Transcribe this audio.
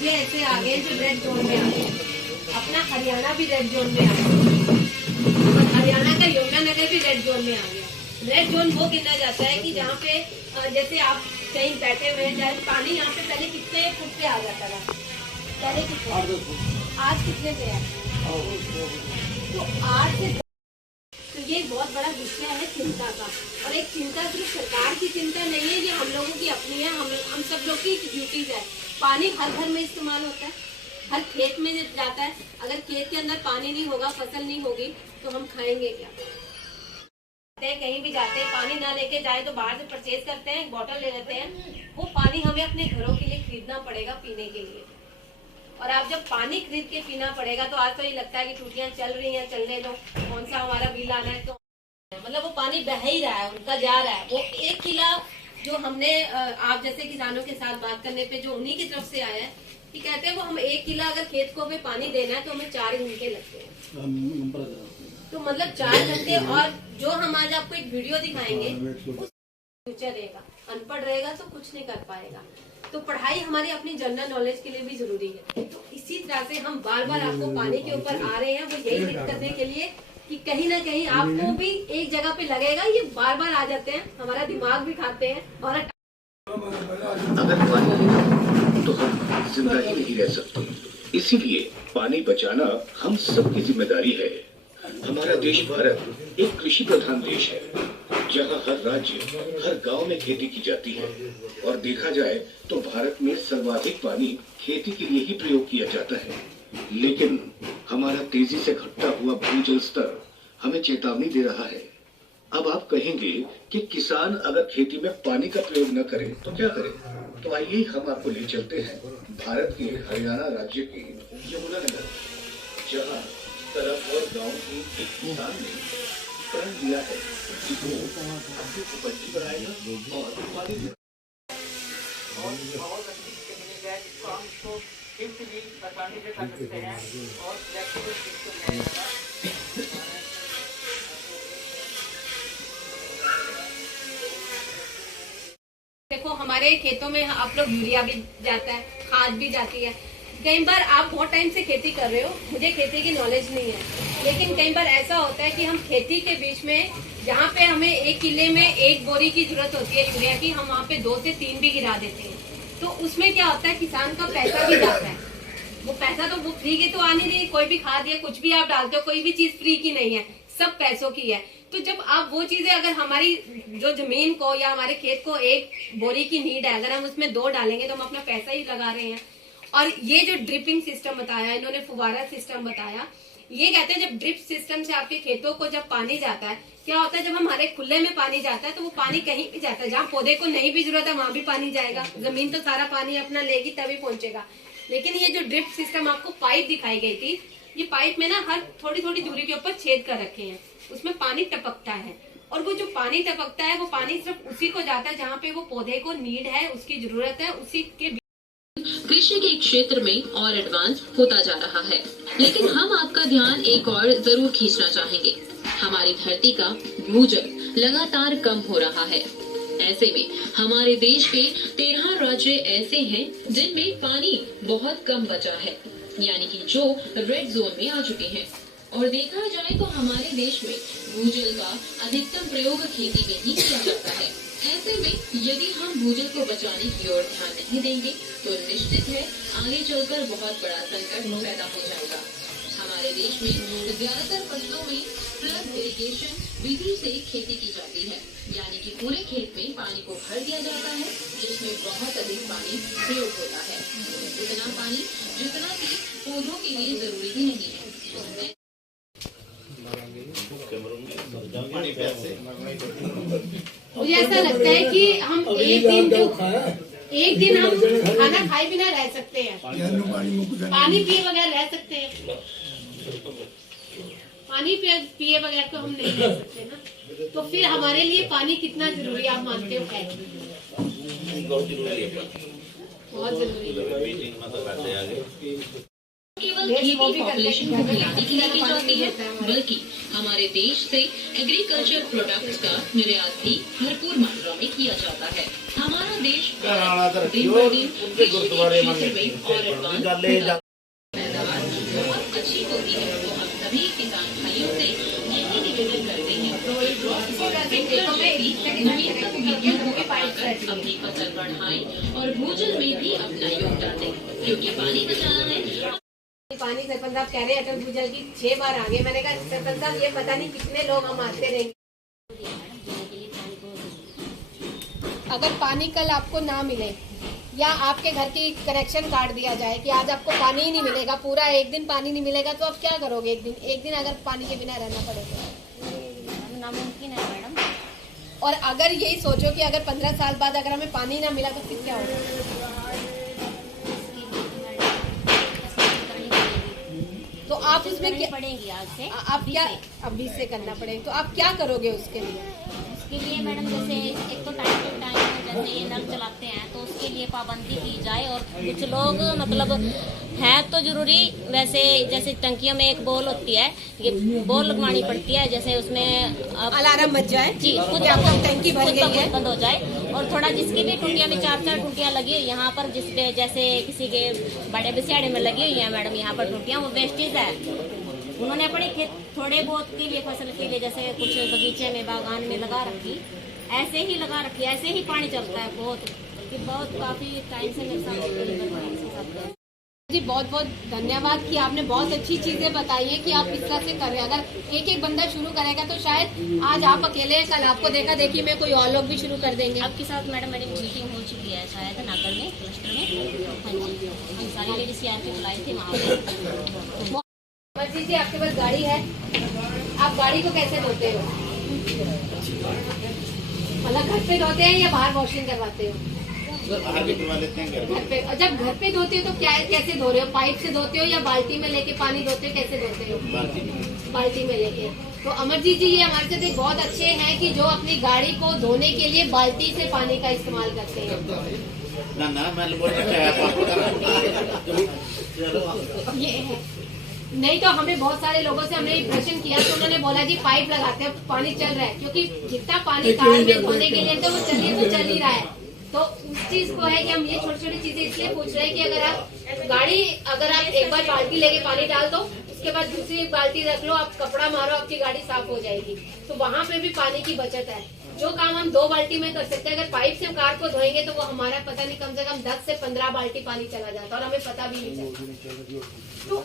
राज्य ऐसे आ गए जो रेड जोन में आ गए। अपना हरियाणा भी रेड जोन में आ गया और हरियाणा का यमुनानगर भी रेड जोन में आ गया। रेड जोन वो गिना जाता है कि जहाँ पे जैसे आप कहीं बैठे हुए हैं, जैसे पानी यहाँ पे पहले कितने फुट पे आ जाता था, पहले कितने, आज कितने पे है? तो आज से तो ये बहुत बड़ा विषय है चिंता का। और एक चिंता सिर्फ सरकार की चिंता नहीं है, ये हम लोगों की अपनी है, हम सब लोग की ड्यूटीज है। पानी हर घर में इस्तेमाल होता है, हर खेत में जाता है। अगर खेत के अंदर पानी नहीं होगा, फसल नहीं होगी, तो हम खाएंगे क्या? कहीं भी जाते हैं, पानी ना लेके जाए तो बाहर से परचेज करते हैं, बॉटल ले लेते हैं। वो पानी हमें अपने घरों के लिए खरीदना पड़ेगा पीने के लिए। और आप जब पानी खरीद के पीना पड़ेगा तो आज तो ये लगता है कि टूटियां चल रही हैं, चलने दो, कौन सा हमारा बिल आना है। तो मतलब वो पानी बह ही रहा है, उनका जा रहा है। वो एक किला जो हमने आप जैसे किसानों के साथ बात करने पे जो उन्हीं की तरफ से आया है कि कहते हैं वो हम 1 किला अगर खेत को हमें पानी देना है तो हमें 4 घंटे लगते हैं। तो मतलब 4 घंटे। और जो हम आज आपको एक वीडियो दिखाएंगे फ्यूचर रहेगा, अनपढ़ रहेगा तो कुछ नहीं कर पाएगा। तो पढ़ाई हमारी अपनी जनरल नॉलेज के लिए भी जरूरी है। तो इसी तरह से हम बार बार आपको पानी के ऊपर आ रहे हैं, वो यही हिट करने के लिए कि कहीं ना कहीं आपको भी एक जगह पे लगेगा ये बार बार आ जाते हैं, हमारा दिमाग भी खाते हैं। और अगर पानी तो हम जिंदा ही नहीं रह सकते। इसीलिए पानी बचाना हम सबकी जिम्मेदारी है। हमारा देश भारत एक कृषि प्रधान देश है, जहाँ हर राज्य हर गांव में खेती की जाती है। और देखा जाए तो भारत में सर्वाधिक पानी खेती के लिए ही प्रयोग किया जाता है। लेकिन हमारा तेजी से घटता हुआ भूजल स्तर हमें चेतावनी दे रहा है। अब आप कहेंगे कि किसान अगर खेती में पानी का प्रयोग न करे तो क्या करे? तो आइए हम आपको ले चलते हैं भारत के हरियाणा राज्य के यमुनानगर, जहाँ तरफ और गांव के एक किसान ने प्रण लिया है कि वो अपनी उपज भी बढ़ाएगा और पानी और जिसको हम इसको भी आसानी से कर सकते हैं और फ्लेक्सिबल सिस्टम रहेगा। देखो हमारे खेतों में आप लोग यूरिया भी जाता है, खाद भी जाती है। कई बार आप बहुत टाइम से खेती कर रहे हो, मुझे खेती की नॉलेज नहीं है, लेकिन कई बार ऐसा होता है कि हम खेती के बीच में जहाँ पे हमें 1 किले में 1 बोरी की जरूरत होती है यूरिया की, हम वहाँ पे 2 से 3 भी गिरा देते हैं। तो उसमें क्या होता है, किसान का पैसा भी जाता है। वो पैसा तो वो फ्री की तो आ नहीं रही, कोई भी खाद या कुछ भी आप डालते हो, कोई भी चीज फ्री की नहीं है, सब पैसों की है। तो जब आप वो चीजें अगर हमारी जो जमीन को या हमारे खेत को 1 बोरी की नीड है, अगर हम उसमें 2 डालेंगे तो हम अपना पैसा ही लगा रहे हैं। और ये जो ड्रिपिंग सिस्टम बताया इन्होंने, फुवारा सिस्टम बताया, ये कहते हैं जब ड्रिप सिस्टम से आपके खेतों को जब पानी जाता है, क्या होता है जब हमारे खुले में पानी जाता है तो वो पानी कहीं भी जाता है, जहाँ पौधे को नहीं भी जरूरत है वहां भी पानी जाएगा। जमीन तो सारा पानी अपना लेगी तभी पहुंचेगा। लेकिन ये जो ड्रिप सिस्टम आपको पाइप दिखाई गई थी, ये पाइप में ना हर थोड़ी थोड़ी दूरी के ऊपर छेद कर रखे हैं, उसमें पानी टपकता है। और वो जो पानी टपकता है वो पानी सिर्फ उसी को जाता है जहाँ पे वो पौधे को नीड है, उसकी जरूरत है, उसी के। कृषि के क्षेत्र में और एडवांस होता जा रहा है, लेकिन हम आपका ध्यान एक और जरूर खींचना चाहेंगे। हमारी धरती का भूजल लगातार कम हो रहा है। ऐसे में हमारे देश के 13 राज्य ऐसे हैं जिनमें पानी बहुत कम बचा है, यानी कि जो रेड जोन में आ चुके हैं। और देखा जाए तो हमारे देश में भूजल का अधिकतम प्रयोग खेती में ही किया जाता है। ऐसे में यदि हम भूजल को बचाने की ओर ध्यान नहीं देंगे तो निश्चित है आगे चलकर बहुत बड़ा संकट पैदा हो जाएगा। हमारे देश में ज्यादातर फसलों में फ्लड इरिगेशन विधि से खेती की जाती है, यानी कि पूरे खेत में पानी को भर दिया जाता है, जिसमें बहुत अधिक पानी प्रयोग होता है। इतना पानी जितना कि पौधों के लिए जरूरी ही नहीं है। मुझे ऐसा लगता है कि हम एक दिन हम खाना खाए बिना रह सकते हैं, पानी पिए बगैर रह सकते हैं, पानी पिए बगैर तो हम नहीं रह सकते ना। तो फिर हमारे लिए पानी कितना जरूरी आप मानते हो? है बहुत जरूरी। केवल खेती पॉपुलेशन को खिलाने के लिए की जाती है, बल्कि हमारे देश से एग्रीकल्चर प्रोडक्ट्स का निर्यात भी भरपूर मात्रा में किया जाता है। हमारा देश राणा तो दिन रखियो ब दिन उनके कृषि के गुरुद्वारे क्षेत्र में में और एडवांस गले पैदावार बहुत अच्छी होती है। तो हम सभी किसान भाइयों से यही निवेदन करते हैं अपनी फसल बढ़ाएं और भूजल में भी अपना योगदान दें, क्योंकि पानी बचाना है। पानी सरपंच साहब कह रहे हैं अटल भूजल की 6 बार आगे। मैंने कहा सरपंच साहब ये पता नहीं कितने लोग हम आते रहेंगे। अगर पानी कल आपको ना मिले या आपके घर की कनेक्शन काट दिया जाए कि आज आपको पानी ही नहीं मिलेगा, पूरा एक दिन पानी नहीं मिलेगा, तो आप क्या करोगे? एक दिन अगर पानी के बिना रहना पड़ेगा, नामुमकिन है मैडम। और अगर यही सोचो कि अगर 15 साल बाद अगर हमें पानी ना मिला तो फिर क्या होगा? तो आप उसमें क्या पड़ेंगी आज से, आप क्या अभी से करना पड़ेगा? तो आप क्या करोगे उसके लिए? उसके लिए मैडम जैसे एक तो टाइम टू टाइम जैसे ये नल चलाते हैं तो उसके लिए पाबंदी की जाए। और कुछ लोग मतलब है तो जरूरी, वैसे जैसे टंकियों में एक बॉल होती है, ये बॉल लगवानी पड़ती है, जैसे उसमें अलार्म बच जाए जी खुद आपको टंकी भर गई है बंद हो जाए। और थोड़ा जिसकी भी टुंटियां में 4-4 टुंटियां लगी हुई यहाँ पर, जिसपे जैसे किसी के बड़े बिस्याड़े में लगी हुई है मैडम यहाँ पर टुंटियां, वो वेस्टेज है। उन्होंने अपने खेत थोड़े बहुत के लिए फसल के लिए जैसे कुछ बगीचे में बागान में लगा रखी, ऐसे ही लगा रखी, ऐसे ही पानी चलता है बहुत काफी टाइम से मेरे साथ। जी बहुत बहुत धन्यवाद कि आपने बहुत अच्छी चीजें बताई है कि आप इस तरह से कर रहे हैं। अगर एक एक बंदा शुरू करेगा तो शायद आज आप अकेले हैं, कल आपको देखा देखी में कोई और लोग भी शुरू कर देंगे। आपके साथ मैडम मेरी मीटिंग हो चुकी है शायद नागढ़ में, क्लस्टर में। हाँ जी, हम सारी लेडीज सीआरपी बुलाई थी वहाँ पे। मर्जी जी आपके पास गाड़ी है, आप गाड़ी को कैसे धोते हो? मतलब घर पे धोते हैं या बाहर वॉशिंग करवाते हो? बाहर भी करवा लेते हैं घर पे। और जब घर पे धोते हो तो क्या कैसे धो रहे हो? पाइप से धोते हो या बाल्टी में लेके पानी धोते हो? कैसे धोते हो? बाल्टी में लेके। तो अमरजीत जी ये हमारे साथ एक बहुत अच्छे हैं कि जो अपनी गाड़ी को धोने के लिए बाल्टी से पानी का इस्तेमाल करते हैं। ये है, नहीं तो हमें बहुत सारे लोगों से हमने प्रश्न किया तो उन्होंने बोला जी पाइप लगाते हैं पानी चल रहा है, क्योंकि जितना पानी कार में धोने के लिए तो वो चल ही रहा है। तो उस चीज को है कि हम ये छोटी छोटी चीजें इसलिए पूछ रहे हैं कि अगर आप एक बार बाल्टी लेके पानी डाल दो, उसके बाद दूसरी बाल्टी रख लो, आप कपड़ा मारो, आपकी गाड़ी साफ हो जाएगी। तो वहाँ पे भी पानी की बचत है। जो काम हम 2 बाल्टी में कर सकते हैं, अगर पाइप से कार को धोएंगे तो वो हमारा पता नहीं कम से कम 10 से 15 बाल्टी पानी चला जाता है और हमें पता भी नहीं चलता। तो